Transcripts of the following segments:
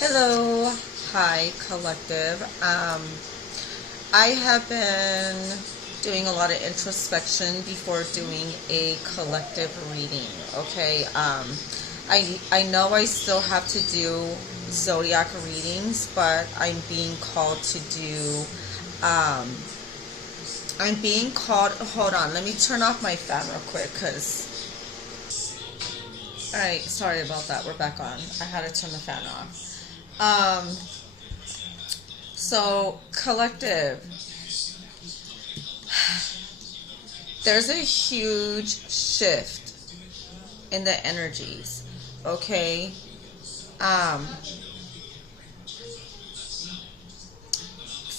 Hello, hi collective. I have been doing a lot of introspection before doing a collective reading. Okay, I know I still have to do zodiac readings, but um, I'm being called. Hold on, let me turn off my fan real quick, all right, sorry about that. We're back on. I had to turn the fan off. So collective, there's a huge shift in the energies. Okay. Um,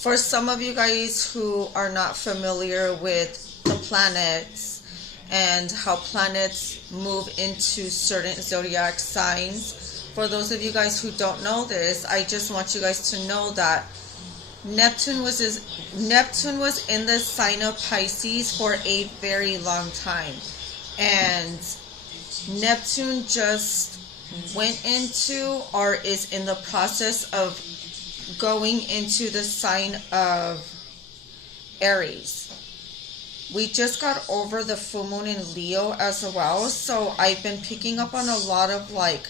for some of you guys who are not familiar with the planets and how planets move into certain zodiac signs, for those of you guys who don't know this, I just want you guys to know that Neptune was in the sign of Pisces for a very long time, and Neptune just went into or is in the process of going into the sign of Aries. We just got over the full moon in Leo as well, so I've been picking up on a lot of like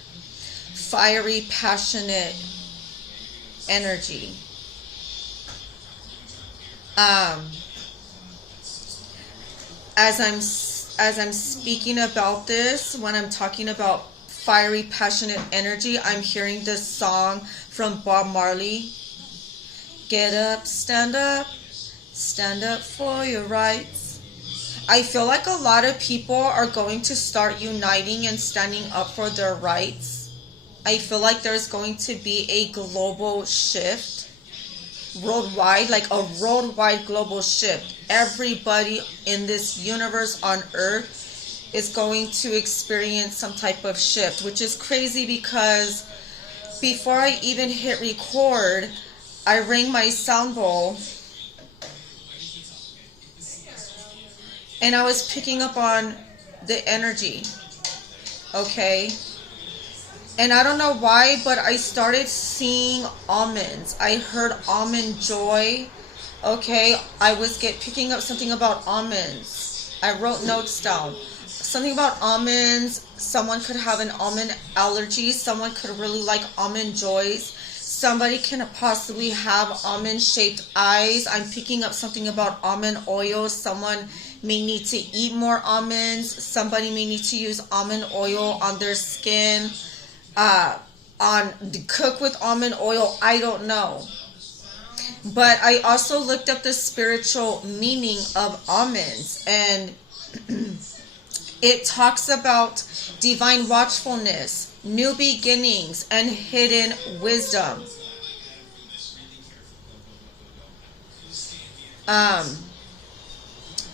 fiery, passionate energy. Um, as I'm speaking about this, when I'm talking about fiery, passionate energy, I'm hearing this song from Bob Marley. Get up, stand up for your rights. I feel like a lot of people are going to start uniting and standing up for their rights. I feel like there's going to be a global shift worldwide, like a worldwide global shift. Everybody in this universe on earth is going to experience some type of shift, which is crazy because before I even hit record, I rang my sound bowl and I was picking up on the energy. Okay. And I don't know why, but I started seeing almonds. I heard almond joy. Okay, I was picking up something about almonds. I wrote notes down. Something about almonds. Someone could have an almond allergy. Someone could really like almond joys. Somebody can possibly have almond shaped eyes. I'm picking up something about almond oil. Someone may need to eat more almonds. Somebody may need to use almond oil on their skin. On cook with almond oil, I don't know. But I also looked up the spiritual meaning of almonds, and it talks about divine watchfulness, new beginnings, and hidden wisdom. Um,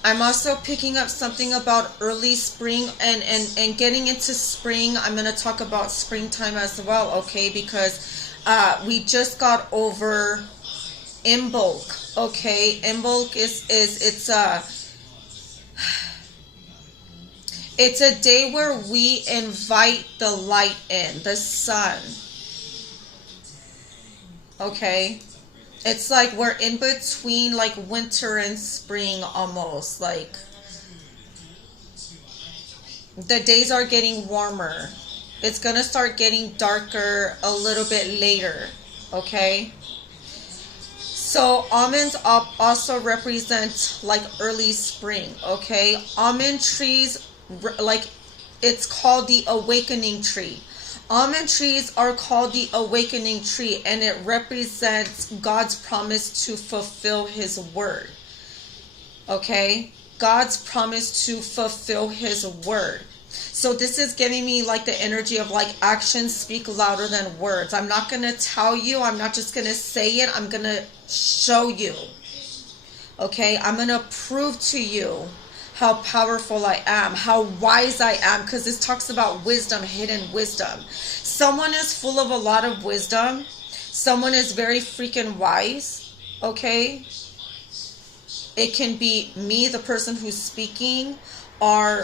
I'm also picking up something about early spring and getting into spring. I'm going to talk about springtime as well, okay? Because we just got over Imbolc, okay? Imbolc is it's a day where we invite the light in, the sun, okay? It's like we're in between like winter and spring almost. Like the days are getting warmer. It's going to start getting darker a little bit later. Okay? So almonds also represent like early spring. Okay? Almond trees, like it's called the awakening tree. Almond trees are called the awakening tree, and it represents God's promise to fulfill his word. Okay? God's promise to fulfill his word. So this is giving me like the energy of like actions speak louder than words. I'm not going to tell you. I'm not just going to say it. I'm going to show you. Okay? I'm going to prove to you how powerful I am, how wise I am, because this talks about wisdom, hidden wisdom. Someone is full of a lot of wisdom. Someone is very freaking wise, okay? It can be me, the person who's speaking,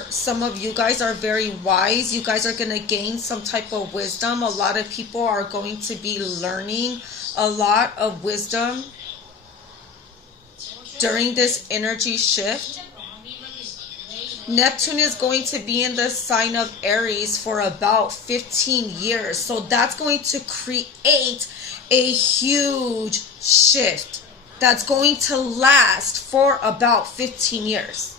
some of you guys are very wise. You guys are going to gain some type of wisdom. A lot of people are going to be learning a lot of wisdom during this energy shift. Neptune is going to be in the sign of Aries for about 15 years. So that's going to create a huge shift that's going to last for about 15 years.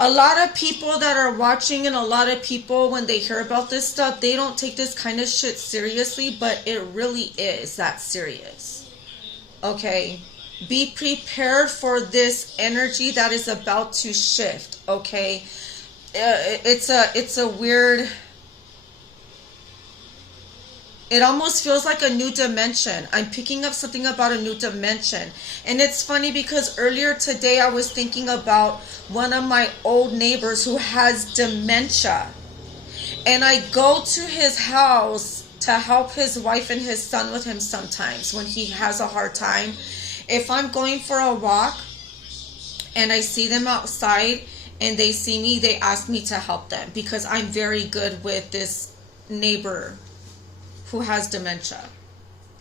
A lot of people that are watching, and a lot of people, when they hear about this stuff, they don't take this kind of shit seriously, but it really is that serious. Okay? Be prepared for this energy that is about to shift, okay? It's a weird... It almost feels like a new dimension. I'm picking up something about a new dimension. And it's funny because earlier today I was thinking about one of my old neighbors who has dementia. And I go to his house to help his wife and his son with him sometimes when he has a hard time. If I'm going for a walk and I see them outside and they see me, they ask me to help them because I'm very good with this neighbor who has dementia.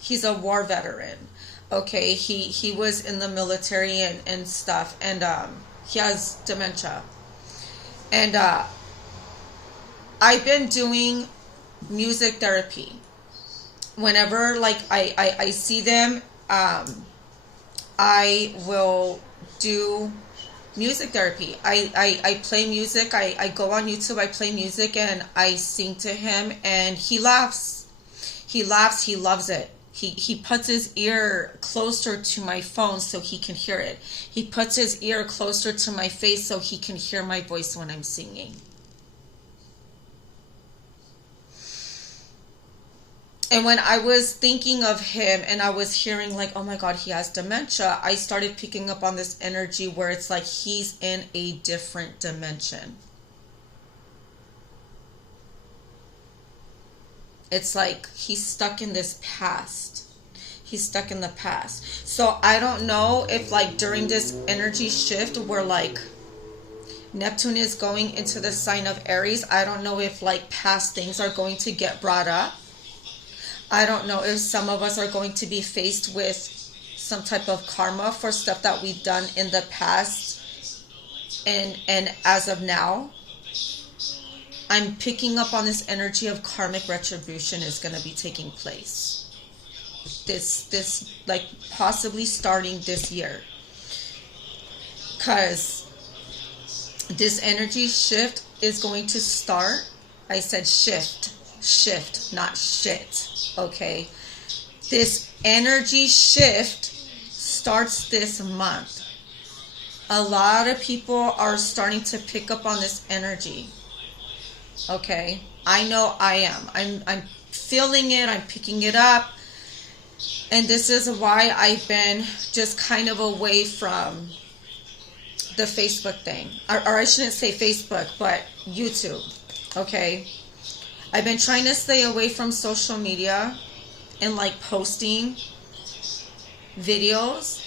He's a war veteran. Okay, he was in the military and stuff, and he has dementia. And I've been doing music therapy. Whenever like I see them, I will do music therapy. I play music. I go on YouTube, I play music, and I sing to him, and he laughs. He laughs. He loves it. He puts his ear closer to my phone so he can hear it. He puts his ear closer to my face so he can hear my voice when I'm singing. And when I was thinking of him and I was hearing like, oh my God, he has dementia, I started picking up on this energy where it's like he's in a different dimension. It's like he's stuck in this past. He's stuck in the past. So I don't know if like during this energy shift where like Neptune is going into the sign of Aries, I don't know if like past things are going to get brought up. I don't know if some of us are going to be faced with some type of karma for stuff that we've done in the past and as of now. I'm picking up on this energy of karmic retribution is going to be taking place. This like possibly starting this year. Because this energy shift is going to start. I said shift, not shit. Okay. This energy shift starts this month. A lot of people are starting to pick up on this energy. Okay, I know I am. I'm feeling it. I'm picking it up. And this is why I've been just kind of away from the Facebook thing. Or I shouldn't say Facebook, but YouTube. Okay. I've been trying to stay away from social media and like posting videos.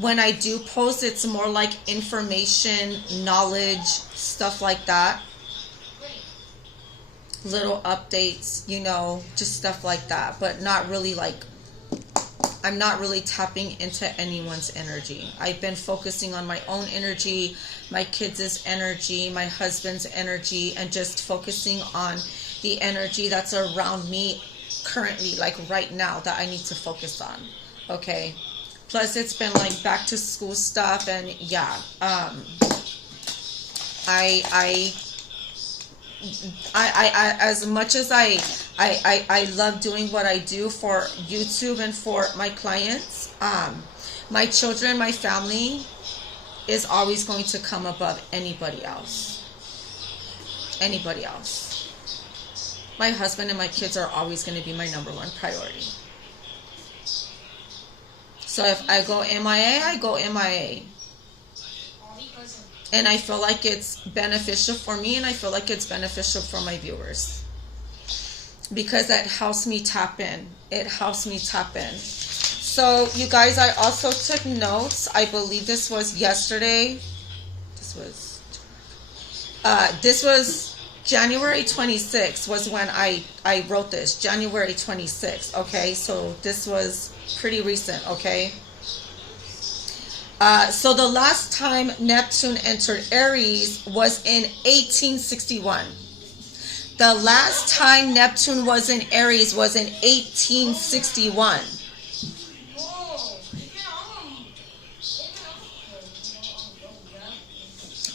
When I do post, it's more like information, knowledge, stuff like that. Little updates, you know, just stuff like that, but not really like, I'm not really tapping into anyone's energy. I've been focusing on my own energy, my kids' energy, my husband's energy, and just focusing on the energy that's around me currently, like right now, that I need to focus on. Okay. Plus it's been like back to school stuff, and yeah, I as much as I love doing what I do for YouTube and for my clients, my children, my family is always going to come above anybody else. Anybody else. My husband and my kids are always going to be my number one priority. So if I go MIA, I go MIA. And I feel like it's beneficial for me, and I feel like it's beneficial for my viewers. Because that helps me tap in. It helps me tap in. So, you guys, I also took notes. I believe this was yesterday. This was This was January 26th was when I wrote this. January 26th. Okay, so this was pretty recent. Okay. So the last time Neptune entered Aries was in 1861. The last time Neptune was in Aries was in 1861.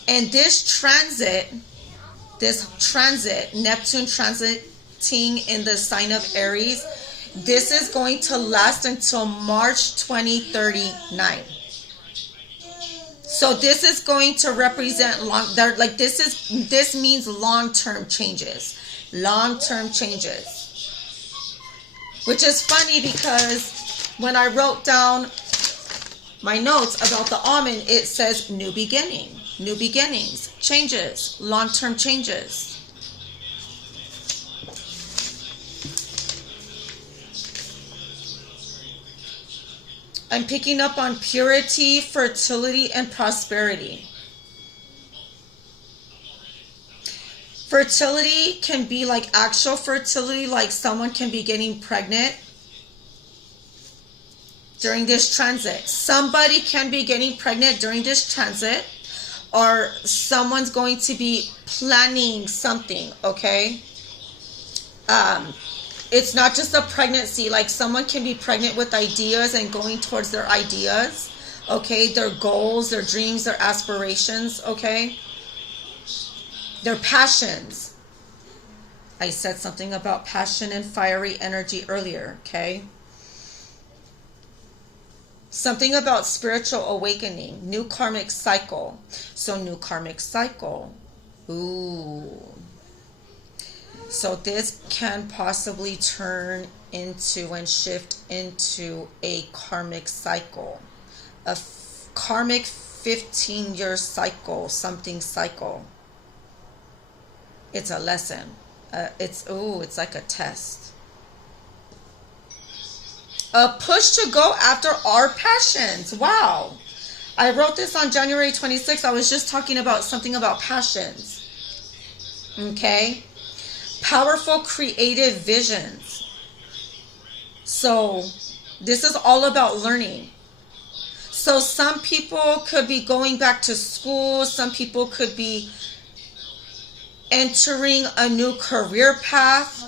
And this transit, Neptune transiting in the sign of Aries, this is going to last until March 2039. So this is going to represent this means long-term changes. Long-term changes. Which is funny because when I wrote down my notes about the almond, it says new beginning, new beginnings, changes, long-term changes. I'm picking up on purity, fertility, and prosperity. Fertility can be like actual fertility, like someone can be getting pregnant during this transit. Somebody can be getting pregnant during this transit, or someone's going to be planning something, okay? It's not just a pregnancy, like someone can be pregnant with ideas and going towards their ideas, okay? Their goals, their dreams, their aspirations, okay? Their passions. I said something about passion and fiery energy earlier, okay? Something about spiritual awakening, new karmic cycle. So new karmic cycle. Ooh. So this can possibly turn into and shift into a karmic cycle. A karmic 15-year cycle, something cycle. It's a lesson. It's like a test. A push to go after our passions. Wow. I wrote this on January 26th. I was just talking about something about passions. Okay. Powerful creative visions. So this is all about learning. So some people could be going back to school. Some people could be entering a new career path.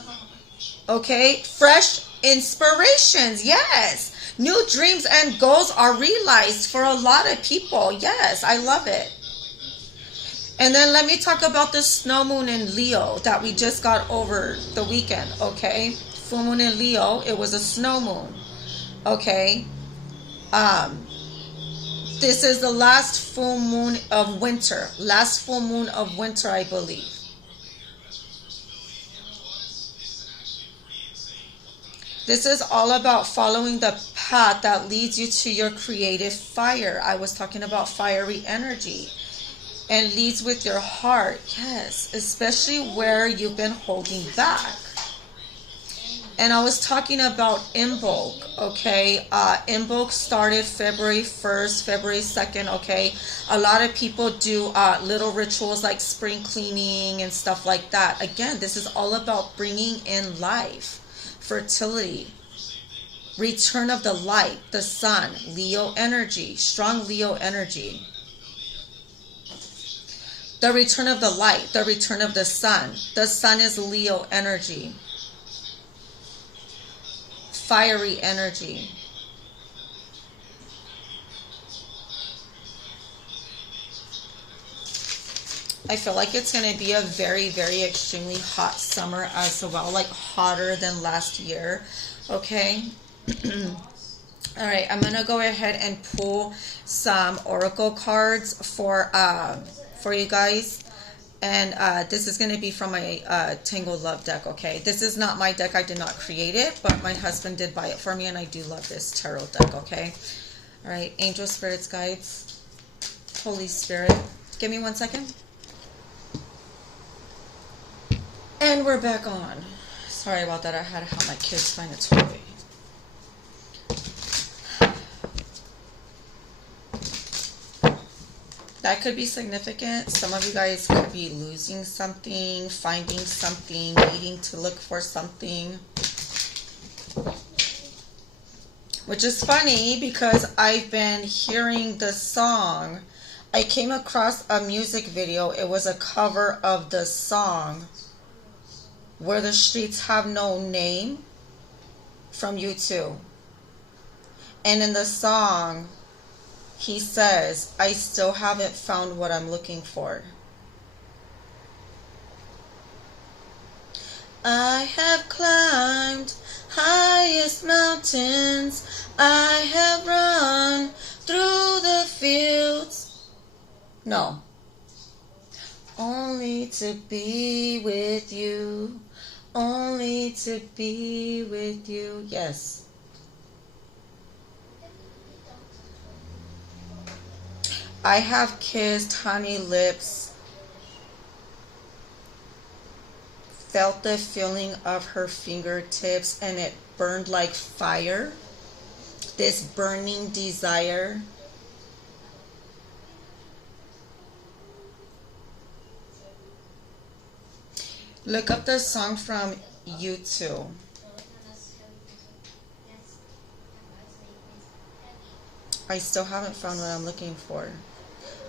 Okay. Fresh inspirations. Yes. New dreams and goals are realized for a lot of people. Yes. I love it. And then let me talk about the snow moon in Leo that we just got over the weekend, okay? Full moon in Leo, it was a snow moon, okay? This is the last full moon of winter. Last full moon of winter, I believe. This is all about following the path that leads you to your creative fire. I was talking about fiery energy. And leads with your heart, yes, especially where you've been holding back. And I was talking about Imbolc, okay? Imbolc started February 1st, February 2nd, okay? A lot of people do little rituals like spring cleaning and stuff like that. Again, this is all about bringing in life, fertility, return of the light, the sun, Leo energy, strong Leo energy. The return of the light, the return of the sun. The sun is Leo energy. Fiery energy. I feel like it's going to be a very, very extremely hot summer as well, like hotter than last year. Okay. All right, I'm going to go ahead and pull some oracle cards for you guys. And this is going to be from my Tango Love deck, okay? This is not my deck. I did not create it, but my husband did buy it for me, and I do love this tarot deck, okay? All right, angel, spirits, guides, Holy Spirit. Give me 1 second. And we're back on. Sorry about that. I had to help my kids find a toy. That could be significant. Some of you guys could be losing something, finding something, needing to look for something. Which is funny because I've been hearing the song. I came across a music video. It was a cover of the song Where the Streets Have No Name from U2. And in the song, he says, I still haven't found what I'm looking for. I have climbed highest mountains. I have run through the fields. No. Only to be with you. Only to be with you. Yes. I have kissed honey lips, felt the feeling of her fingertips, and it burned like fire. This burning desire. Look up the song from U2. I still haven't found what I'm looking for.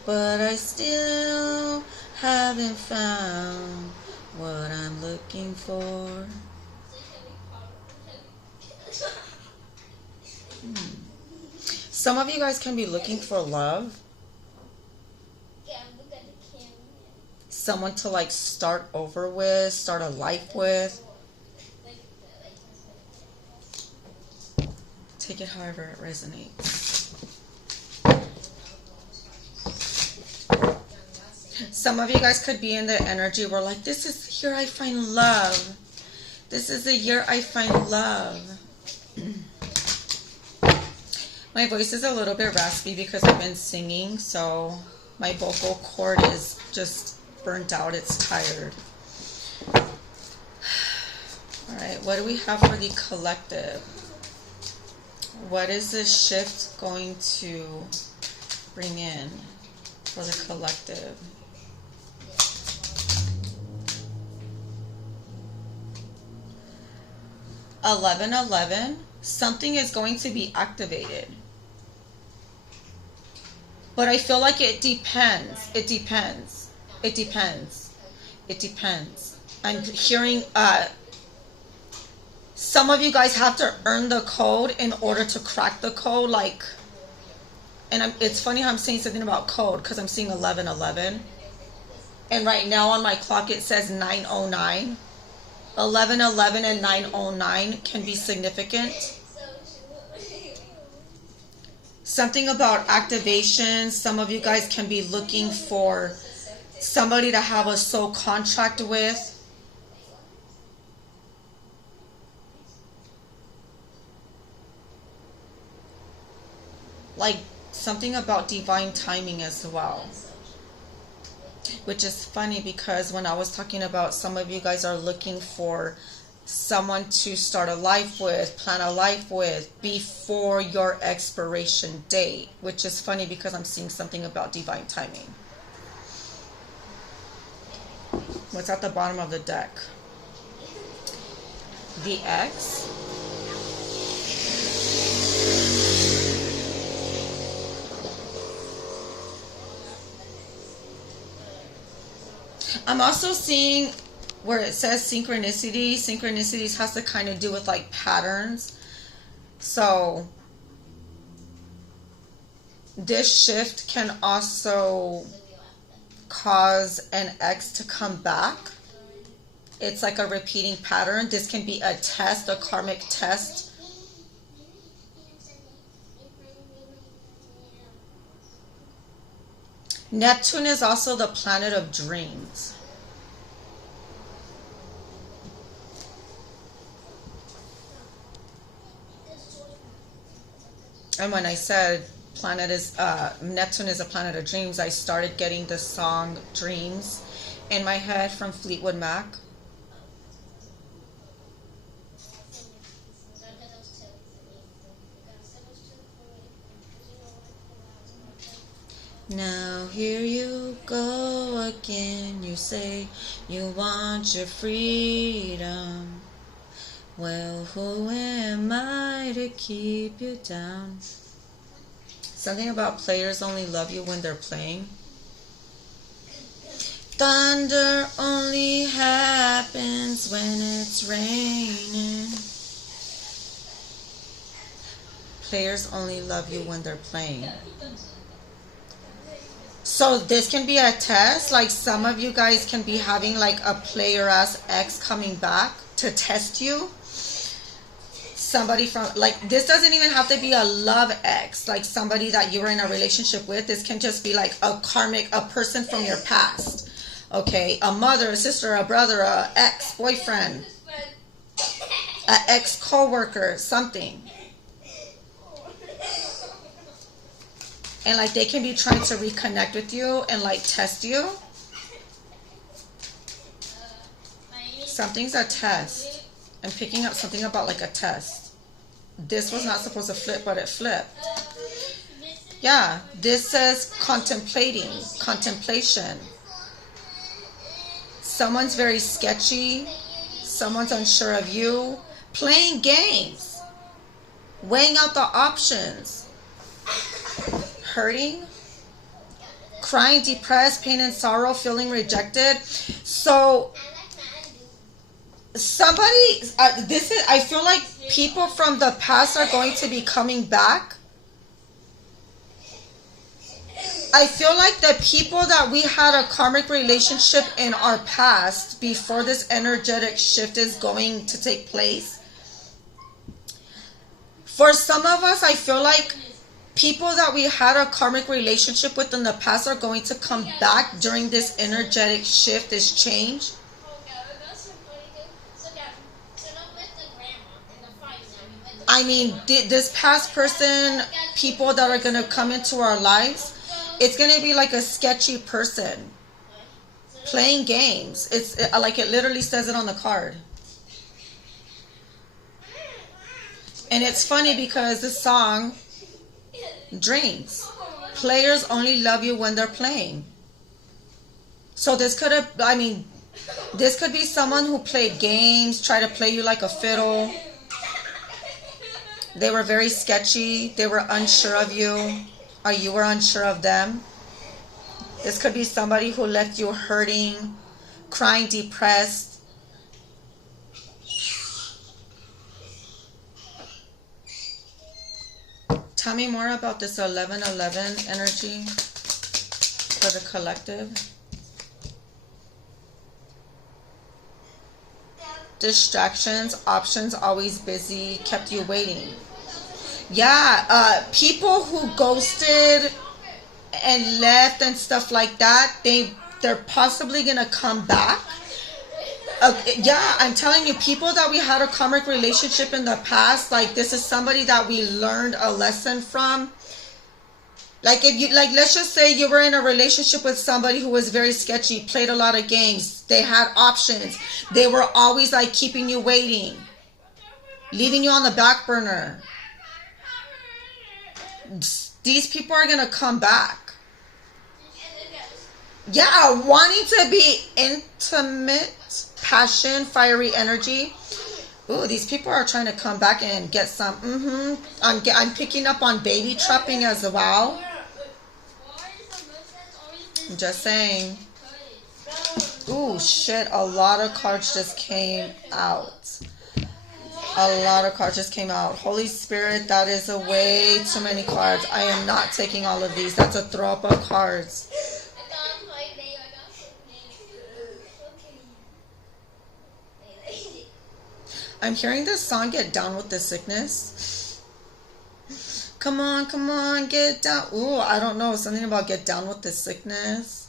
But I still haven't found what I'm looking for. Some of you guys can be looking for love. Someone to like start over with, start a life with. Take it however it resonates. Some of you guys could be in the energy where like, this is the year I find love. This is the year I find love. My voice is a little bit raspy because I've been singing, so my vocal cord is just burnt out. It's tired. All right, what do we have for the collective? What is this shift going to bring in for the collective? $1111. Something is going to be activated. But I feel like it depends. It depends. It depends. It depends. I'm hearing some of you guys have to earn the code in order to crack the code. Like, and it's funny how I'm saying something about code because I'm seeing 1111. And right now on my clock it says 909. 1111 and 909 can be significant. Something about activation. Some of you guys can be looking for somebody to have a soul contract with. Like something about divine timing as well. Which is funny because when I was talking about some of you guys are looking for someone to start a life with, plan a life with before your expiration date, which is funny because I'm seeing something about divine timing. What's at the bottom of the deck? The X. I'm also seeing where it says synchronicity. Synchronicities has to kind of do with like patterns. So this shift can also cause an X to come back. It's like a repeating pattern. This can be a test, a karmic test. Neptune is also the planet of dreams. And when I said planet is Neptune is a planet of dreams, I started getting the song Dreams in my head from Fleetwood Mac. Now here you go again. You say you want your freedom. Well, who am I to keep you down? Something about players only love you when they're playing. Thunder only happens when it's raining. Players only love you when they're playing. So this can be a test. Like some of you guys can be having like a player ass ex coming back to test you. Somebody from, like, this doesn't even have to be a love ex, like somebody that you were in a relationship with. This can just be like a karmic, a person from your past. Okay, a mother, a sister, a brother, a ex-boyfriend, a ex-co-worker, something. And like they can be trying to reconnect with you and like test you. Something's a test. I'm picking up something about like a test. This was not supposed to flip, but it flipped. Yeah, this says contemplating, contemplation. Someone's very sketchy. Someone's unsure of you. Playing games. Weighing out the options. Hurting. Crying, depressed, pain and sorrow, feeling rejected. So somebody, this is, I feel like people from the past are going to be coming back. I feel like the people that we had a karmic relationship in our past before this energetic shift is going to take place. For some of us, I feel like people that we had a karmic relationship with in the past are going to come back during this energetic shift, this change. I mean, this past person, people that are going to come into our lives, it's going to be like a sketchy person playing games. It's like it literally says it on the card. And it's funny because this song, Dreams, players only love you when they're playing. So this could have, I mean, this could be someone who played games, try to play you like a fiddle. They were very sketchy. They were unsure of you, or you were unsure of them. This could be somebody who left you hurting, crying, depressed. Tell me more about this 1111 energy for the collective. Distractions, options, always busy, kept you waiting. Yeah, people who ghosted and left and stuff like that, they're possibly gonna come back. Yeah, I'm telling you, people that we had a karmic relationship in the past, like this is somebody that we learned a lesson from. Like if you, like, let's just say you were in a relationship with somebody who was very sketchy, played a lot of games, they had options, they were always like keeping you waiting, leaving you on the back burner. These people are gonna come back. Yeah, wanting to be intimate, passion, fiery energy. Ooh, these people are trying to come back and get some. I'm picking up on baby trapping as well. I'm just saying. Ooh, shit. A lot of cards just came out. A lot of cards just came out. Holy Spirit, that is a way too many cards. I am not taking all of these. That's a throw up of cards. I'm hearing this song, Get Down with the Sickness. Come on, get down. Ooh, I don't know. Something about get down with the sickness.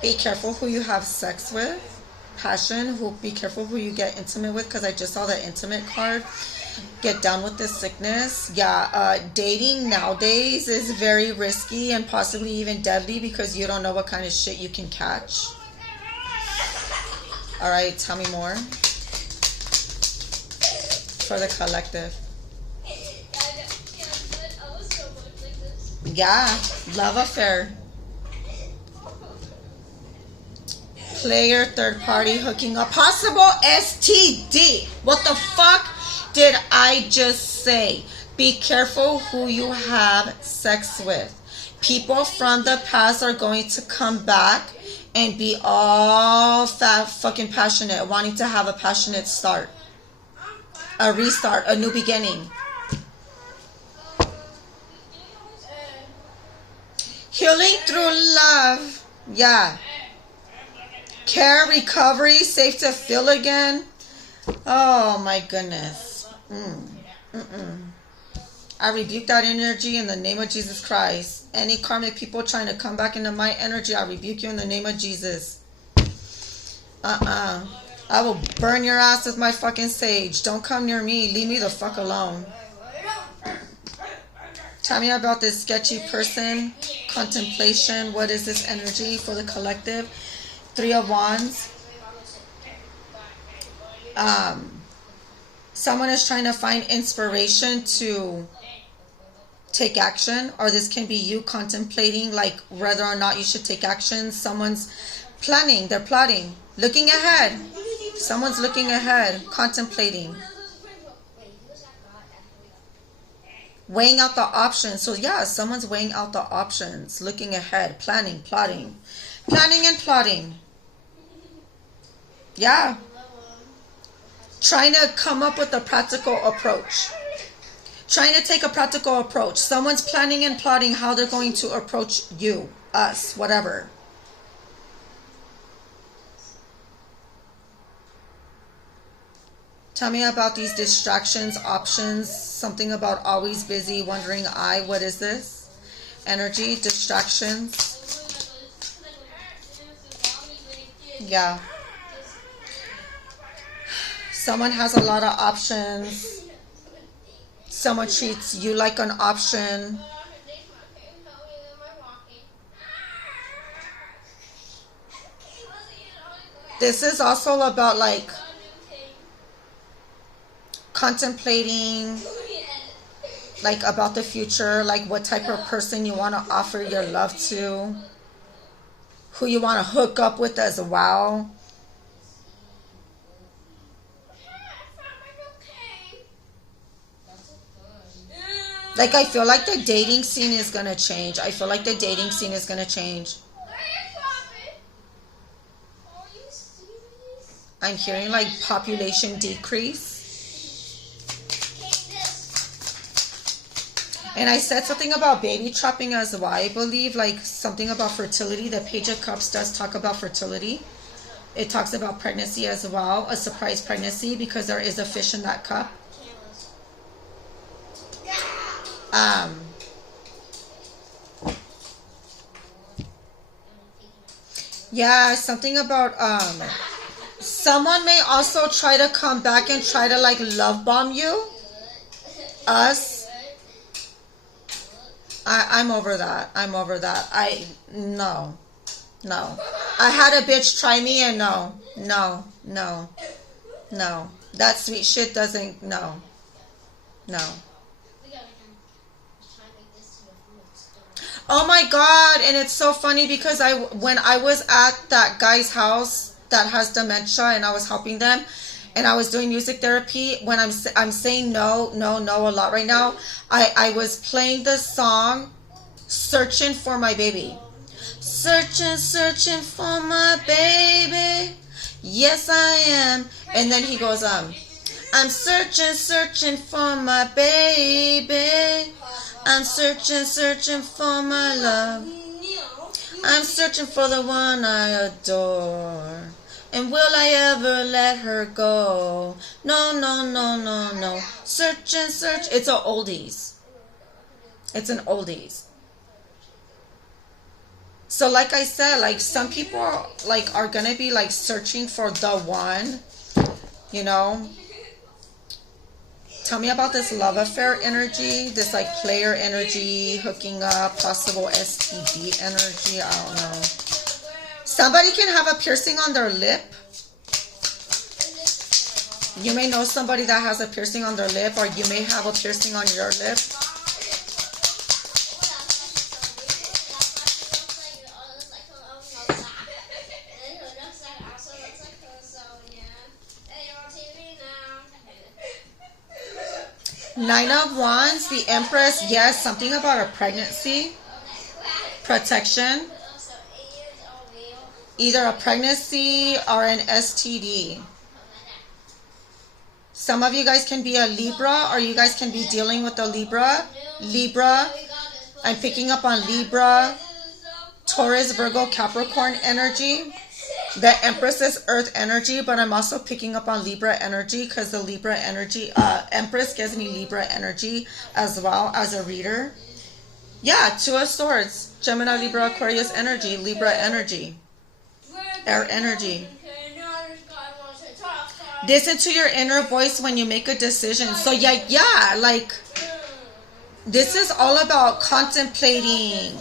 Be careful who you have sex with. Passion, be careful who you get intimate with, because I just saw the intimate card. Get down with the sickness. Yeah, dating nowadays is very risky and possibly even deadly because you don't know what kind of shit you can catch. All right, tell me more for the collective. Yeah, love affair. Player, third party, hooking up. Possible STD. What the fuck did I just say? Be careful who you have sex with. People from the past are going to come back and be all fucking passionate, wanting to have a passionate start. A restart, a new beginning. Healing through love. Yeah. Care, recovery, safe to feel again. Oh my goodness. I rebuke that energy in the name of Jesus Christ. Any karmic people trying to come back into my energy, I rebuke you in the name of Jesus. I will burn your ass with my fucking sage. Don't come near me. Leave me the fuck alone. Tell me about this sketchy person. Contemplation. What is this energy for the collective? 3 of Wands. Someone is trying to find inspiration to take action, or this can be you contemplating like whether or not you should take action. Someone's planning, they're plotting, looking ahead. Someone's looking ahead, contemplating, weighing out the options. So yeah, someone's weighing out the options, looking ahead, planning, plotting, planning and plotting. Yeah. Trying to come up with a practical approach. Trying to take a practical approach. Someone's planning and plotting how they're going to approach you, us, whatever. Tell me about these distractions, options, something about always busy, wondering what is this? Energy, distractions. Yeah. Someone has a lot of options. Someone treats you like an option. This is also about like contemplating like about the future, like what type of person you want to offer your love to, who you want to hook up with as well. Like, I feel like the dating scene is going to change. I feel like the dating scene is going to change. I'm hearing, like, population decrease. And I said something about baby trapping as well. I believe, like, something about fertility. The Page of Cups does talk about fertility. It talks about pregnancy as well. A surprise pregnancy, because there is a fish in that cup. Yeah, something about someone may also try to come back and try to like love bomb you, us. I'm over that. No. I had a bitch try me and no. That sweet shit doesn't. No. Oh my God. And it's so funny because when I was at that guy's house that has dementia and I was helping them and I was doing music therapy, when I'm saying no a lot right now, I was playing the song Searching for My Baby. Searching for my baby. Yes, I am. And then he goes, I'm searching for my baby. I'm searching for my love. I'm searching for the one I adore. And will I ever let her go? No. Search. It's an oldies. So like I said, like some people like are gonna be like searching for the one, you know. Tell me about this love affair energy, this like player energy, hooking up, possible STD energy, I don't know. Somebody can have a piercing on their lip. You may know somebody that has a piercing on their lip, or you may have a piercing on your lip. Nine of Wands, the Empress. Yes, something about a pregnancy. Protection. Either a pregnancy or an STD. Some of you guys can be a Libra, or you guys can be dealing with a Libra. I'm picking up on Libra, Taurus, Virgo, Capricorn energy. The Empress is Earth energy, but I'm also picking up on Libra energy because the Libra energy, Empress gives me Libra energy as well as a reader. Yeah, Two of Swords, Gemini, Libra, Aquarius energy, Libra energy, air energy. Listen to your inner voice when you make a decision. So yeah, like this is all about contemplating,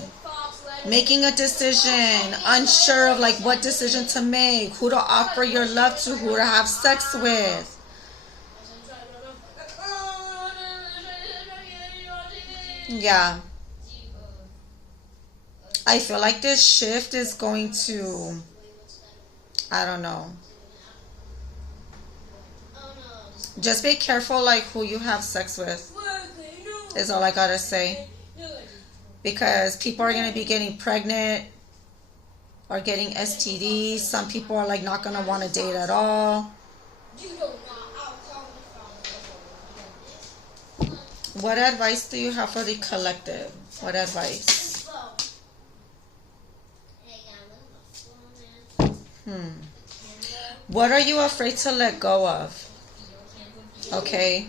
making a decision, unsure of like what decision to make, who to offer your love to, who to have sex with. Yeah. I feel like this shift is going to, I don't know. Just be careful like who you have sex with, is all I gotta say. Because people are going to be getting pregnant or getting STDs. Some people are like not going to want to date at all. What advice do you have for the collective? What advice? What are you afraid to let go of? Okay.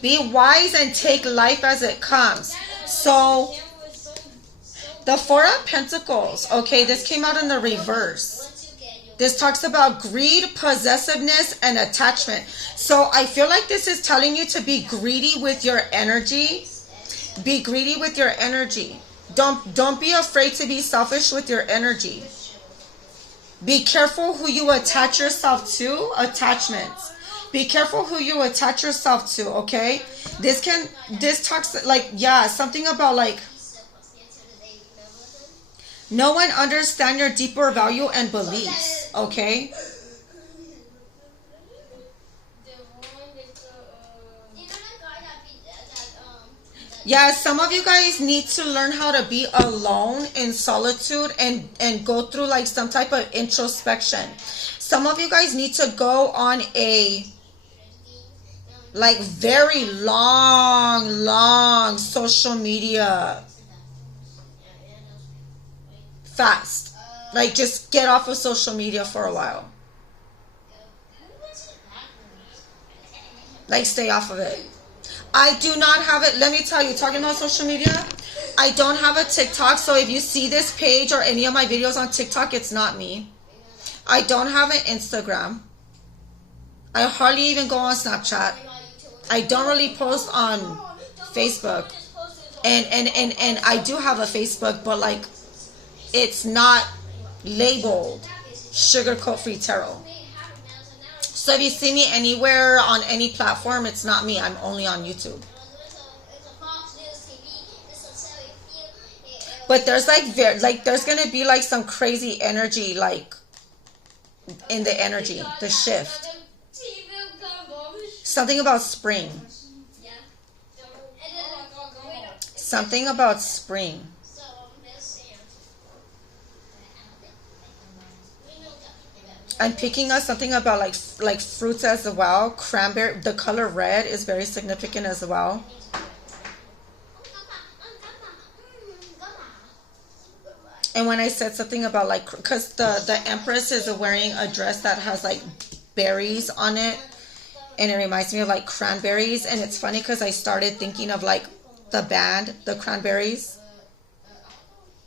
Be wise and take life as it comes. So, the Four of Pentacles. Okay, this came out in the reverse. This talks about greed, possessiveness, and attachment. So, I feel like this is telling you to be greedy with your energy. Be greedy with your energy. Don't be afraid to be selfish with your energy. Be careful who you attach yourself to. Attachments. Be careful who you attach yourself to, okay? This talks like, yeah, something about like, know and understand your deeper value and beliefs, okay? Yeah, some of you guys need to learn how to be alone in solitude and go through like some type of introspection. Some of you guys need to go on a like very long social media fast. Like just get off of social media for a while. Like stay off of it. I do not have it. Let me tell you, talking about social media, I don't have a TikTok. So if you see this page or any of my videos on TikTok, it's not me. I don't have an Instagram. I hardly even go on Snapchat. I don't really post on Facebook. And I do have a Facebook, but like it's not labeled Sugarcoat Free Tarot. So if you see me anywhere on any platform, it's not me. I'm only on YouTube. But there's like there's gonna be like some crazy energy like in the energy, the shift. Something about spring. Something about spring. I'm picking up something about like fruits as well. Cranberry, the color red is very significant as well. And when I said something about like, because the Empress is wearing a dress that has like berries on it, and it reminds me of like cranberries. And it's funny because I started thinking of like the band, the Cranberries,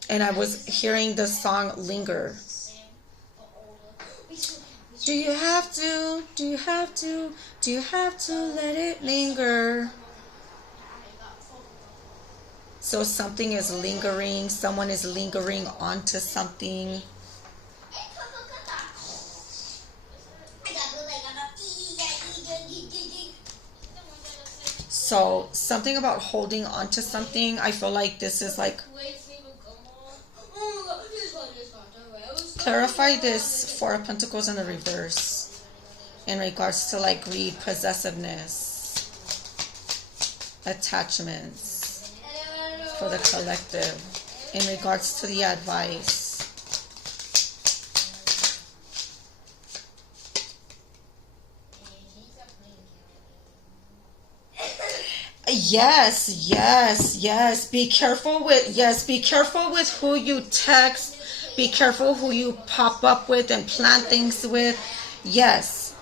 and I was hearing the song Linger. Do you have to? Do you have to? Do you have to let it linger? So something is lingering. Someone is lingering onto something. So something about holding onto something. I feel like this is like, clarify this Four of Pentacles in the reverse. in regards to like greed, possessiveness, attachments for the collective, in regards to the advice. Yes. Be careful with who you text. Be careful who you pop up with and plan things with. Yes.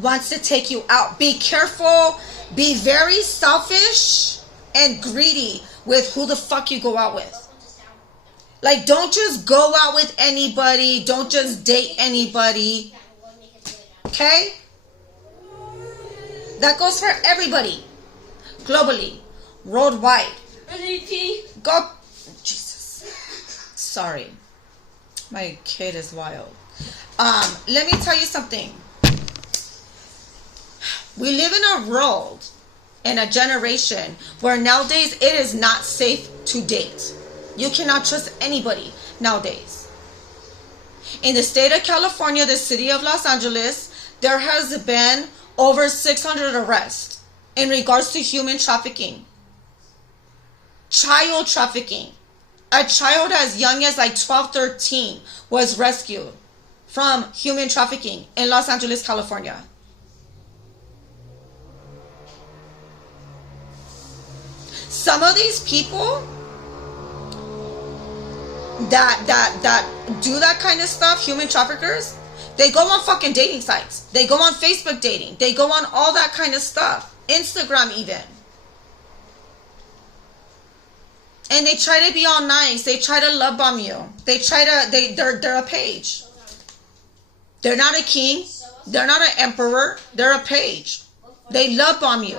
Wants to take you out. Be careful. Be very selfish and greedy with who the fuck you go out with. Like, don't just go out with anybody. Don't just date anybody. Okay? That goes for everybody. Globally. Worldwide. Go. Jesus. Sorry. My kid is wild. Let me tell you something. We live in a world, in a generation, where nowadays it is not safe to date. You cannot trust anybody nowadays. In the state of California, the city of Los Angeles, there has been over 600 arrests in regards to human trafficking. Child trafficking. A child as young as like 12, 13 was rescued from human trafficking in Los Angeles, California. Some of these people that do that kind of stuff, human traffickers, they go on fucking dating sites. They go on Facebook dating. They go on all that kind of stuff. Instagram even. And they try to be all nice. They try to love bomb you. They're a page. They're not a king. They're not an emperor. They're a page. They love bomb you.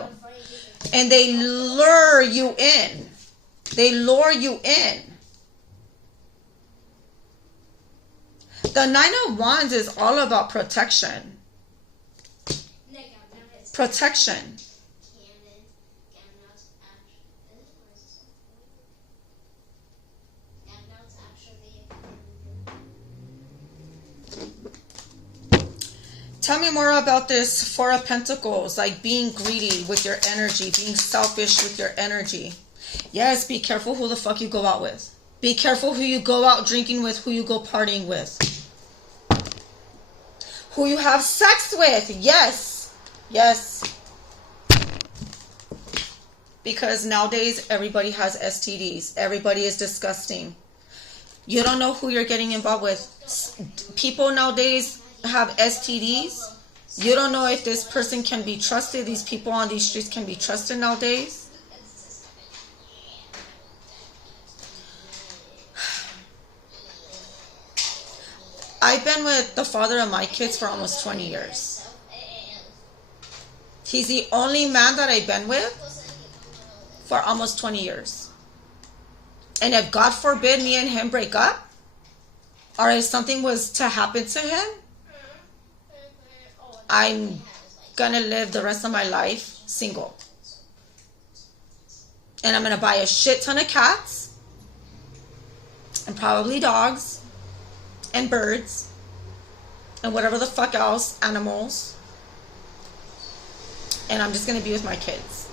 And they lure you in. They lure you in. The Nine of Wands is all about protection. Protection. Tell me more about this Four of Pentacles, like being greedy with your energy, being selfish with your energy. Yes, be careful who the fuck you go out with. Be careful who you go out drinking with, who you go partying with. Who you have sex with. Yes. Yes. Because nowadays everybody has STDs. Everybody is disgusting. You don't know who you're getting involved with. People nowadays have STDs. You don't know if this person can be trusted. These people on these streets can be trusted nowadays. I've been with the father of my kids for almost 20 years. He's the only man that I've been with for almost 20 years. And if God forbid me and him break up, or if something was to happen to him, I'm gonna live the rest of my life single. And I'm gonna buy a shit ton of cats and probably dogs and birds and whatever the fuck else, animals. And I'm just gonna be with my kids.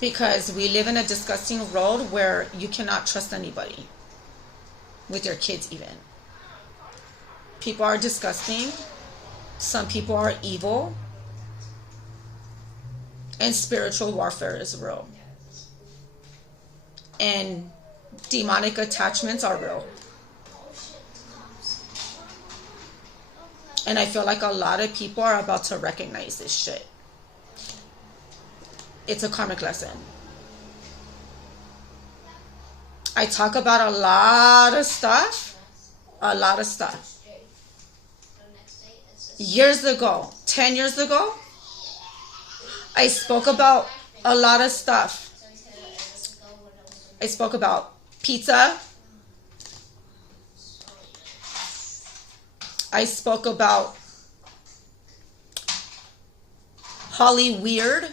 Because we live in a disgusting world where you cannot trust anybody. With your kids even. People are disgusting. Some people are evil. And spiritual warfare is real. And demonic attachments are real. And I feel like a lot of people are about to recognize this shit. It's a karmic lesson. I talk about a lot of stuff. A lot of stuff. Years ago, 10 years ago, I spoke about a lot of stuff. I spoke about pizza. I spoke about Holly Weird.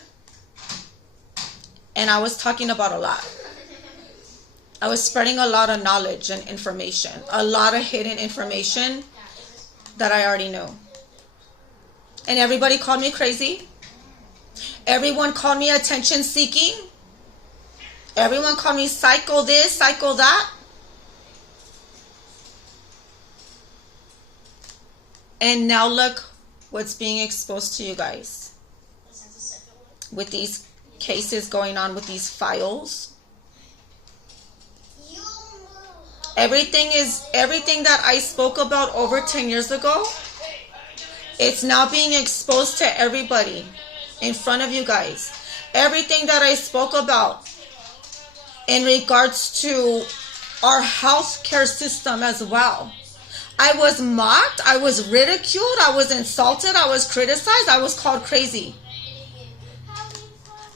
And I was talking about a lot. I was spreading a lot of knowledge and information. A lot of hidden information that I already know. And everybody called me crazy. Everyone called me attention seeking. Everyone called me psycho this, psycho that. And now look what's being exposed to you guys. With these cases going on, with these files. Everything that I spoke about over 10 years ago, it's now being exposed to everybody in front of you guys. Everything that I spoke about in regards to our healthcare system as well. I was mocked, I was ridiculed, I was insulted, I was criticized, I was called crazy.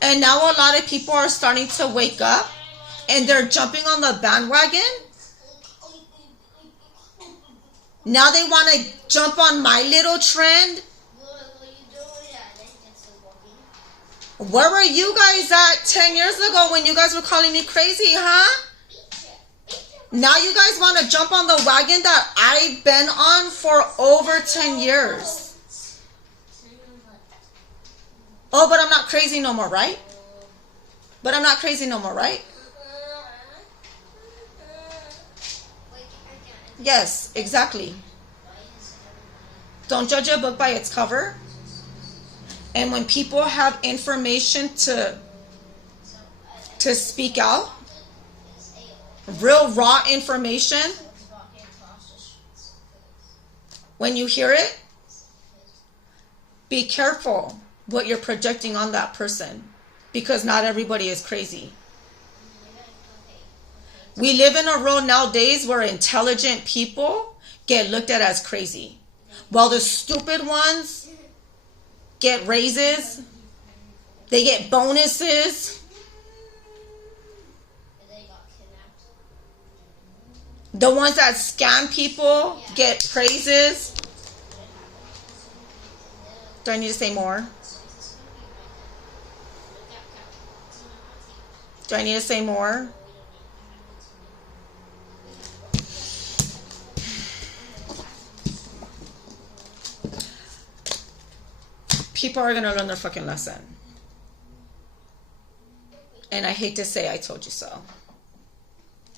And now a lot of people are starting to wake up and they're jumping on the bandwagon. Now they want to jump on my little trend. Where were you guys at 10 years ago when you guys were calling me crazy, huh? Now you guys want to jump on the wagon that I've been on for over 10 years. Oh, but I'm not crazy no more, right? But I'm not crazy no more, right? Yes, exactly. Don't judge a book by its cover. And when people have information to speak out, real raw information, when you hear it, be careful what you're projecting on that person, because not everybody is crazy. We live in a world nowadays where intelligent people get looked at as crazy, while the stupid ones get raises, they get bonuses. The ones that scam people get praises. Do I need to say more? Do I need to say more? People are going to learn their fucking lesson. And I hate to say I told you so.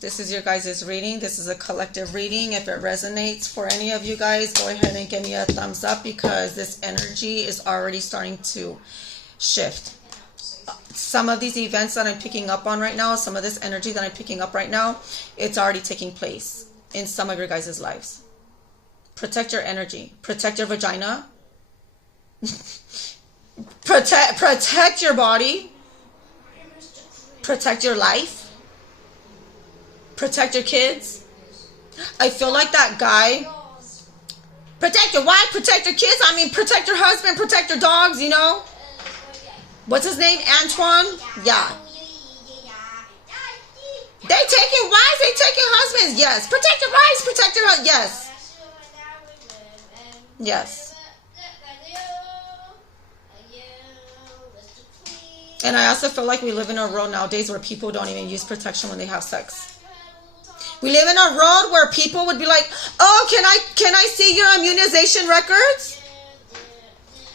This is your guys' reading. This is a collective reading. If it resonates for any of you guys, go ahead and give me a thumbs up, because this energy is already starting to shift. Some of these events that I'm picking up on right now, some of this energy that I'm picking up right now, it's already taking place in some of your guys' lives. Protect your energy. Protect your vagina. Protect your body. Protect your life. Protect your kids. I feel like that guy. Protect your wife, protect your kids. I mean, protect your husband, protect your dogs, you know. What's his name? Antoine? Yeah. They taking wives, they taking husbands. Yes. Protect your wives, protect your husbands. Yes. Yes. And I also feel like we live in a world nowadays where people don't even use protection when they have sex. We live in a world where people would be like, oh, can I see your immunization records?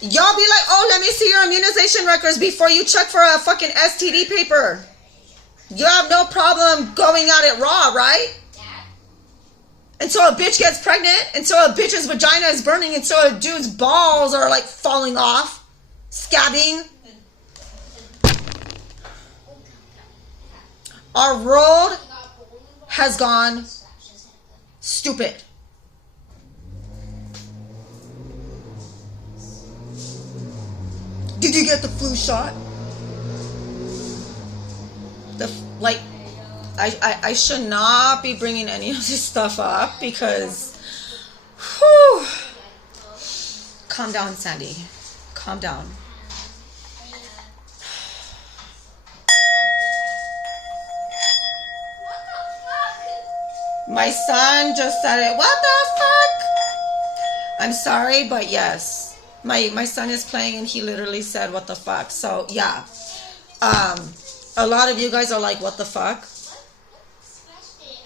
Y'all be like, oh, let me see your immunization records before you check for a fucking STD paper. You have no problem going at it raw, right? Until a bitch gets pregnant, until a bitch's vagina is burning, until a dude's balls are like falling off, scabbing. Our world has gone stupid. Did you get the flu shot? I should not be bringing any of this stuff up because, whew. Calm down, Sandy. Calm down. My son just said it. What the fuck? I'm sorry, but yes. My son is playing and he literally said, what the fuck? So, yeah. A lot of you guys are like, what the fuck?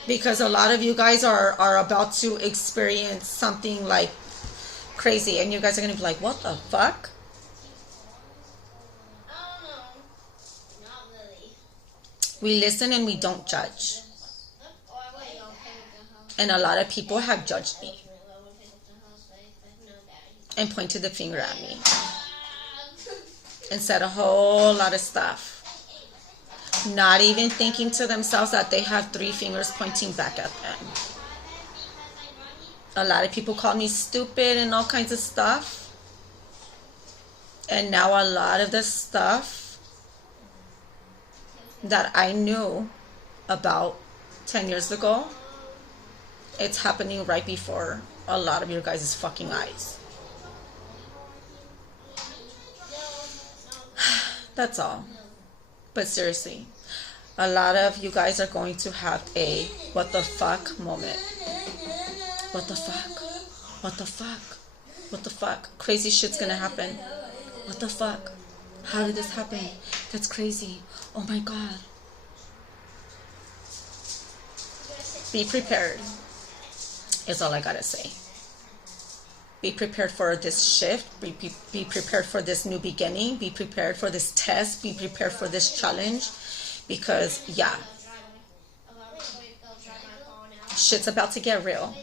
Because a lot of you guys are about to experience something like crazy. And you guys are going to be like, what the fuck? We listen and we don't judge. And a lot of people have judged me and pointed the finger at me and said a whole lot of stuff. Not even thinking to themselves that they have 3 fingers pointing back at them. A lot of people call me stupid and all kinds of stuff. And now a lot of the stuff that I knew about 10 years ago, it's happening right before a lot of your guys' fucking eyes. That's all. But seriously, a lot of you guys are going to have a what the fuck moment. What the fuck? What the fuck? What the fuck? Crazy shit's gonna happen. What the fuck? How did this happen? That's crazy. Oh my God. Be prepared is all I gotta say. Be prepared for this shift. Be prepared for this new beginning. Be prepared for this test. Be prepared for this challenge. Because, yeah, shit's about to get real.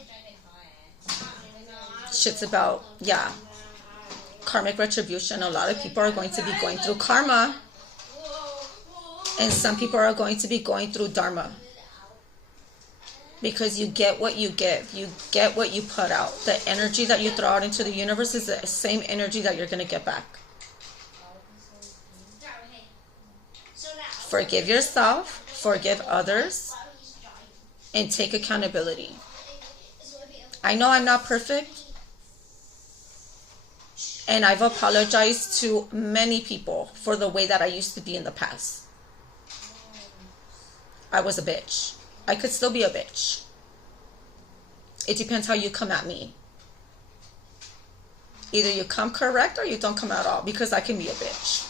Shit's about, yeah, karmic retribution. A lot of people are going to be going through karma. And some people are going to be going through dharma. Because you get what you give. You get what you put out. The energy that you throw out into the universe is the same energy that you're going to get back. Forgive yourself. Forgive others. And take accountability. I know I'm not perfect. And I've apologized to many people for the way that I used to be in the past. I was a bitch. I could still be a bitch. It depends how you come at me. Either you come correct or you don't come at all, because I can be a bitch.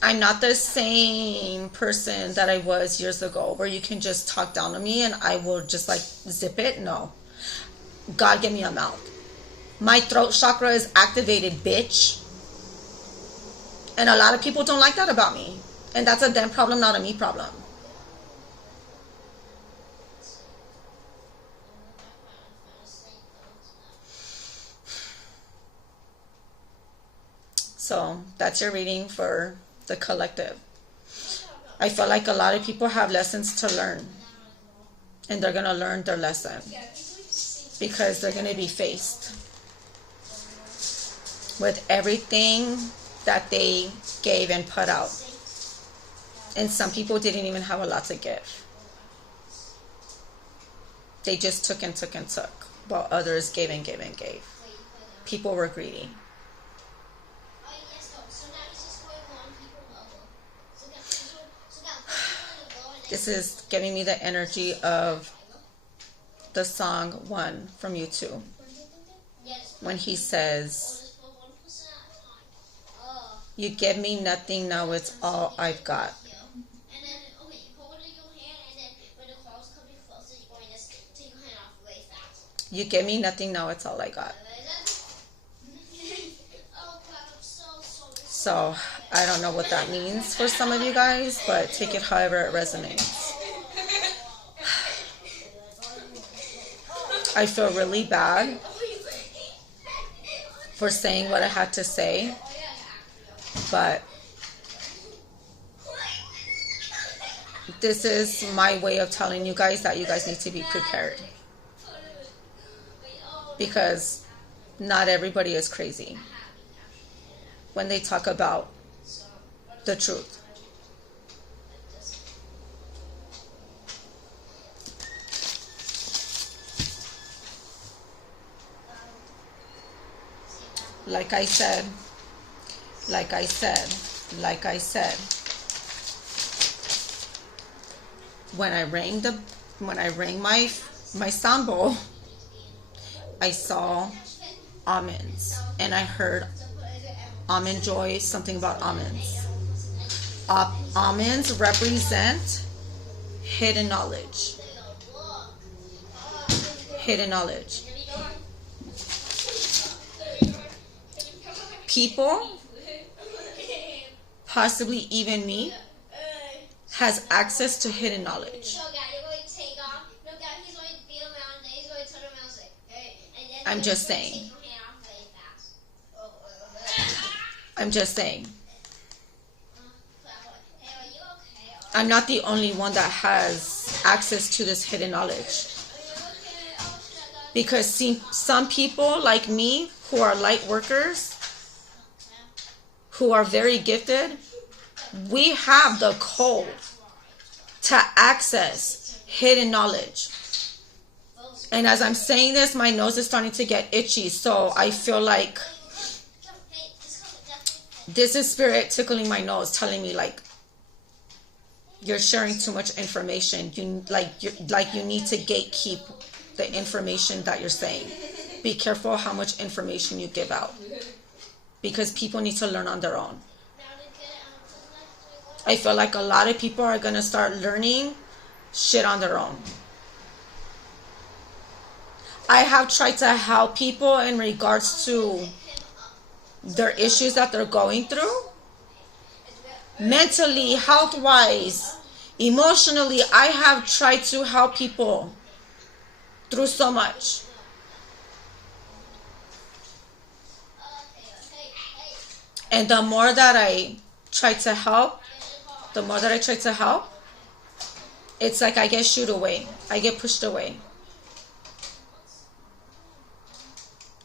I'm not the same person that I was years ago, where you can just talk down to me and I will just like zip it. No. God, give me a mouth. My throat chakra is activated, bitch. And a lot of people don't like that about me. And that's a them problem, not a me problem. So that's your reading for the collective. I feel like a lot of people have lessons to learn. And they're going to learn their lesson. Because they're going to be faced with everything that they gave and put out. And some people didn't even have a lot to give. They just took and took and took, while others gave and gave and gave. People were greedy. This is giving me the energy of the song One from U2. When he says, you give me nothing, now it's all I've got. You give me nothing, now it's all I got. So, I don't know what that means for some of you guys, but take it however it resonates. I feel really bad for saying what I had to say, but this is my way of telling you guys that you guys need to be prepared. Because not everybody is crazy when they talk about the truth. Like I said, when I rang my sound bowl, I saw almonds and I heard almond joy, something about almonds. Almonds represent hidden knowledge. hidden knowledge. People, possibly even me, has access to hidden knowledge. I'm just saying. I'm just saying. I'm not the only one that has access to this hidden knowledge. Because see, some people like me who are light workers, who are very gifted, we have the code to access hidden knowledge. And as I'm saying this, my nose is starting to get itchy. So I feel like this is spirit tickling my nose, telling me like, you're sharing too much information. You need to gatekeep the information that you're saying. Be careful how much information you give out, because people need to learn on their own. I feel like a lot of people are going to start learning shit on their own. I have tried to help people in regards to their issues that they're going through. Mentally, health-wise, emotionally, I have tried to help people through so much. And the more that I try to help, it's like I get shooed away. I get pushed away.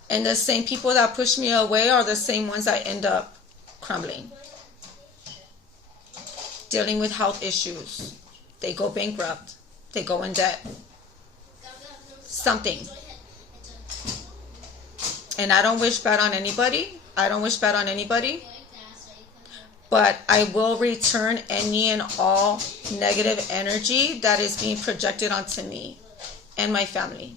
And the same people that push me away are the same ones that end up crumbling. Dealing with health issues. They go bankrupt. They go in debt. Something. And I don't wish bad on anybody. But I will return any and all negative energy that is being projected onto me and my family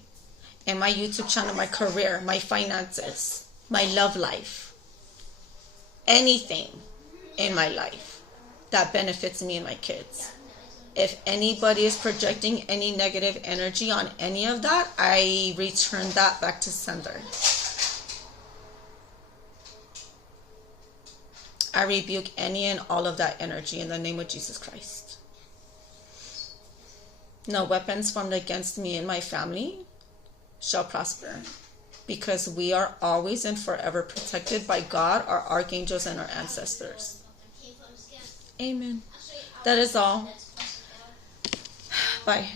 and my YouTube channel, my career, my finances, my love life. Anything in my life that benefits me and my kids. If anybody is projecting any negative energy on any of that, I return that back to sender. I rebuke any and all of that energy in the name of Jesus Christ. No weapons formed against me and my family shall prosper, because we are always and forever protected by God, our archangels, and our ancestors. Amen. That is all. Bye.